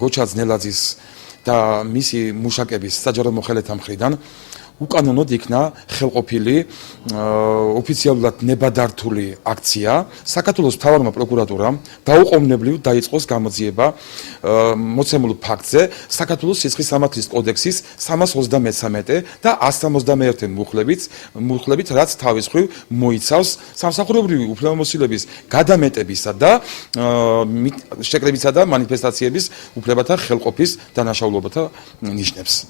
გოჩა ძნელაძის და მისი მუშაკების საჯარო მოხელეთა მხრიდან უკანონოდ იქნა ხელყოფილი ოფიციალურად ნებადართული აქცია. საქართველოს მთავარმა პროკურატურამ დაუყოვნებლივ დაიწყოს გამოძიება მოცემულ ფაქტზე საქართველოს სისხლის სამართლის კოდექსის 323 და 171 მუხლებით, რაც თავის მხრივ მოიცავს სამსახურებრივი უფლებამოსილების გადამეტებისა და შეკრებისა და მანიფესტაციების უფლებათა ხელყოფის დანაშაულობათა ნიშნებს.